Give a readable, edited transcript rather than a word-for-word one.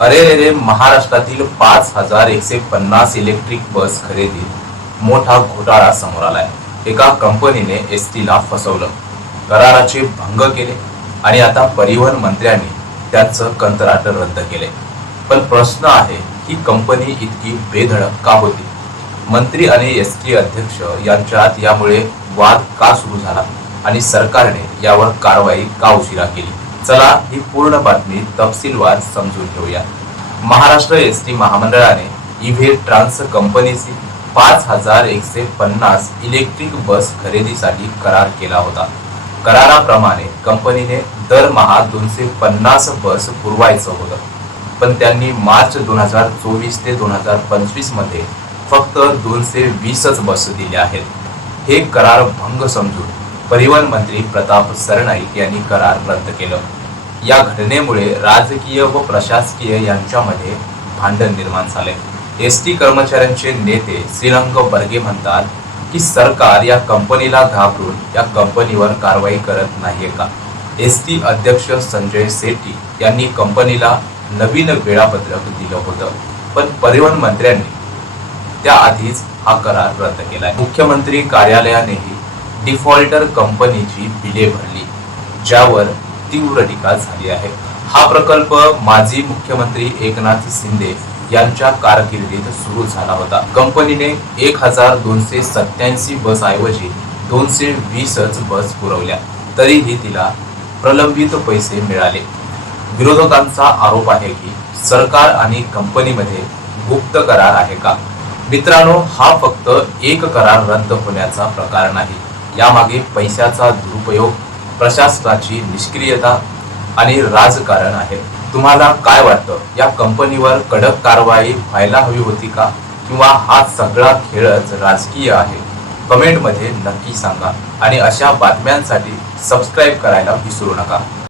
अरे रे रे, महाराष्ट्रातील 5,150 electric bus खरेदीत मोठा घोटाळा समोर आलाय. एका कंपनीने एसटीला फसवलं, कराराचे भंग केले आणि आता परिवहन मंत्र्यांनी त्याचं कंत्राट रद्द केले. पण प्रश्न आहे, ही कंपनी इतकी बेधडक का होती? मंत्री आणि एसटी अध्यक्ष यांच्यात यामुळे वाद का सुरू झाला आणि सरकारने यावर कारवाई का उशिरा केली? चला ही पूर्ण बातमी तपशीलवार समजून घेऊया. महाराष्ट्र एसटी महामंडळाने इव्हे ट्रान्स कंपनीशी 5,150 इलेक्ट्रिक बस खरेदीसाठी करार केला होता. कराराप्रमाणे कंपनीने दरमहा 250 बस पुरवायचं होतं, पण त्यांनी मार्च 2024 ते 2025 मध्ये फक्त 220च बस दिल्या आहेत. हे करार भंग समजून परिवहन मंत्री प्रताप सरनाईक यांनी करार रद्द केलं. या घटनेमुळे राजकीय व प्रशासकीय यांच्यामध्ये भांडण निर्माण झाले. एसटी कर्मचाऱ्यांचे नेते श्रीरंग बर्गे म्हणतात की सरकार या कंपनीला घाबरून या कंपनीवर कारवाई करत नाहीये का? एसटी अध्यक्ष संजय सेठी यांनी कंपनीला नवीन वेळापत्रक दिलं होतं, पण परिवहन मंत्र्यांनी त्याआधीच हा करार रद्द केलाय. मुख्यमंत्री कार्यालयानेही डिफॉल्टर कंपनीची बिले भरली, ज्यावर तीव्र टीका झाली आहे. हा प्रकल्प माजी मुख्यमंत्री एकनाथ शिंदे यांच्या कारकिर्दीत सुरू झाला होता. कंपनीने 1,287 बस ऐवजी 220च बस पुरवल्या, तरीही तिला प्रलंबित पैसे मिळाले. विरोधकांचा आरोप आहे की सरकार आणि कंपनीमध्ये गुप्त करार आहे का? मित्रांनो, हा फक्त एक करार रद्द होण्याचा प्रकार नाही. यामागे पैशाचा दुरुपयोग, प्रशासनाची निष्क्रियता आणि राजकारण आहे. तुम्हाला काय वाटतं? या कंपनीवर कडक कारवाई व्हायला हवी होती का, किंवा हा सगळा खेळच राजकीय आहे? कमेंटमध्ये नक्की सांगा आणि अशा बातम्यांसाठी सबस्क्राईब करायला विसरू नका.